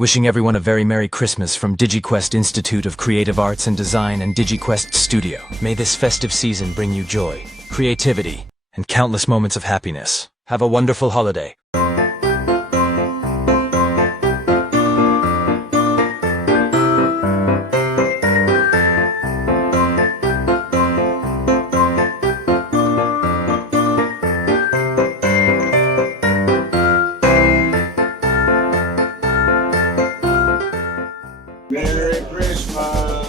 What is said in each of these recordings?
Wishing everyone a very Merry Christmas from Digiquest Institute of Creative Arts and Design and Digiquest Studio. May this festive season bring you joy, creativity, and countless moments of happiness. Have a wonderful holiday. Merry Christmas!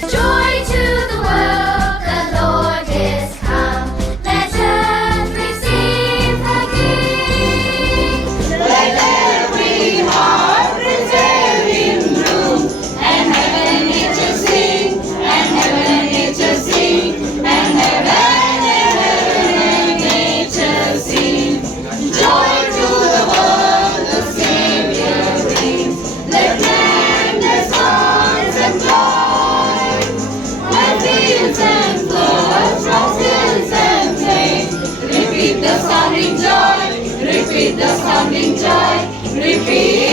Joy to the world, the Lord is come. Let earth receive the King. Let every heart prepare Him room, and heaven nature sing, and heaven nature sing, and heaven nature sing. Joy to the world, the Savior brings. Let gladness rise and fly. Let fields and floods, rock hills and plains, repeat the sounding joy, repeat the sounding joy, repeat